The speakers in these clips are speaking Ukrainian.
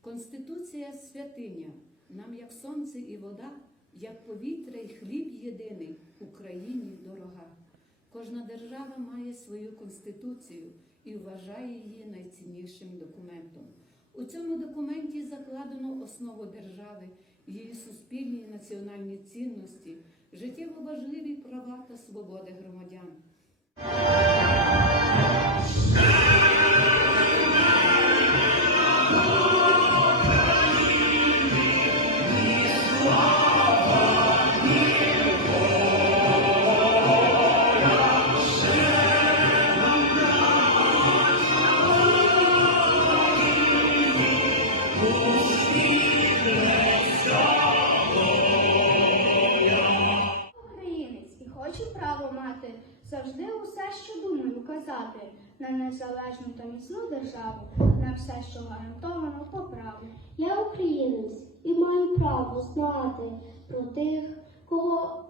Конституція святиня, нам як сонце і вода, як повітря й хліб єдиний, Україні дорога. Кожна держава має свою конституцію і вважає її найціннішим документом. У цьому документі закладено основу держави, її суспільні і національні цінності, життєво важливі права та свободи громадян. Завжди усе, що думаю, казати на незалежну та міцну державу, на все, що гарантовано по праву. Я українець і маю право знати про тих, кого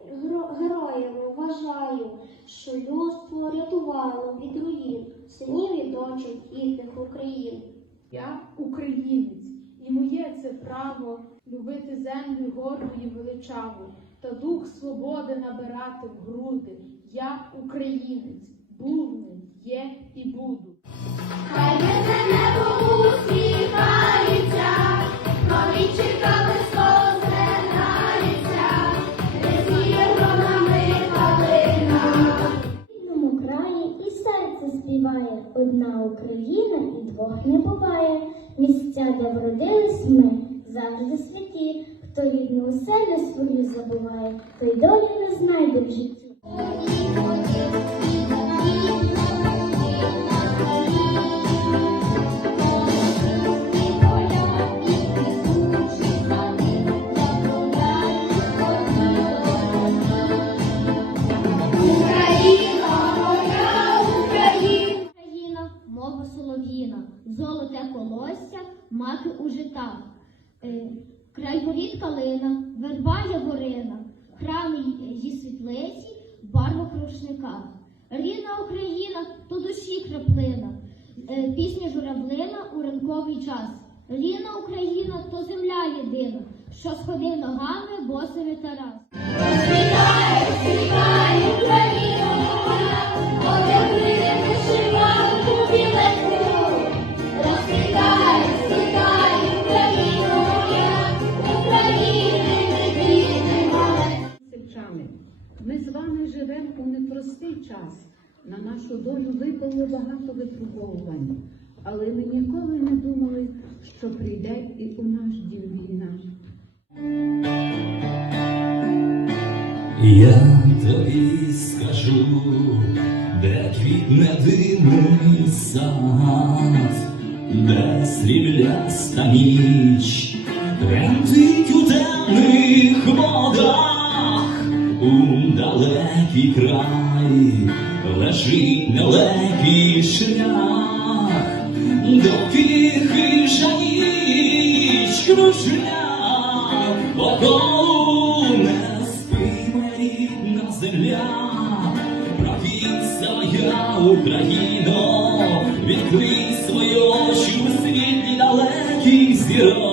геро- героями вважаю, що людство рятувало від руїн, синів і дочок рідних Україн. Я українець, і моє це право любити землю горну і величаву, та дух свободи набирати в груди. Я українець, був є і буду. Співає, одна Україна і двох не буває. Місця, де вродились ми, завжди святі. Хто рідну оселю свою забуває, той долі не знайде в житті. Золоте колосся, маки у житах. Е, калина, верба яворина, храм її світлиці, барва рушниках. Рідна Україна то душі краплина, е, пісня журавлина у ранковий час. Рідна Україна то земля єдина, що сходив ногами босими Тарас. Світай, світай, ми з вами живемо у непростий час. На нашу долю випало багато випробовувань, але ми ніколи не думали, що прийде і у наш дім війна. Я тобі скажу, де квітне дивний сад, де срібляста ніч тремтить у темних водах, у далекий край лежить нелегкий шлях, до тихий жаніч кружля, по колу не спи, моя рідна земля, Правіться моя Україно, відкрий свої очі у світлі далеких зірок.